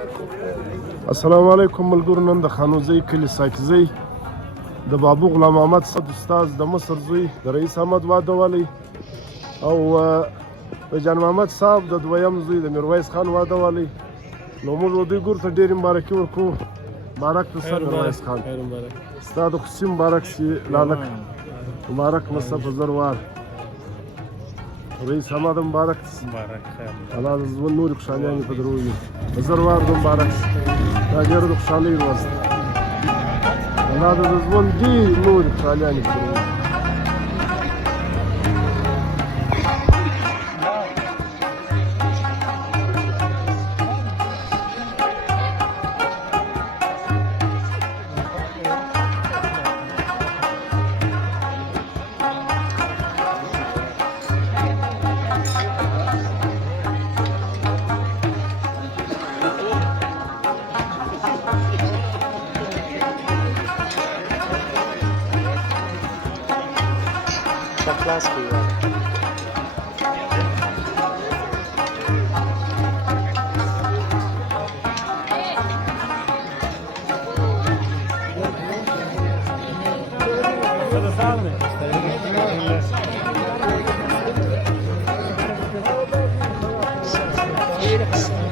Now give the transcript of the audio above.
السلام علیکم ملګرو. نن د خانوزۍ کلي ساکزۍ د بابو غلام محمد صد استاد د مصر زوی د رئیس احمد واده والی او د جان محمد صاحب د دویم زوی د میرویس خان واده والی. نو موږ دوی ګور ته ډېرې مبارکي ورکوو. مبارک ته سه میرویس خان، ستا د خصوصي مبارک سي لالک مبارک نسه په زر وار. رئیس احمد مبارک الله د ژوند نورې خوشحالیانې په درو وي په زر وار د مبارک سي. دا ډېره د خوشحالۍ ورځ ده. الله د ژوند ډېرې نورې خوشحالیانې په درو وي. Class B. Beautiful.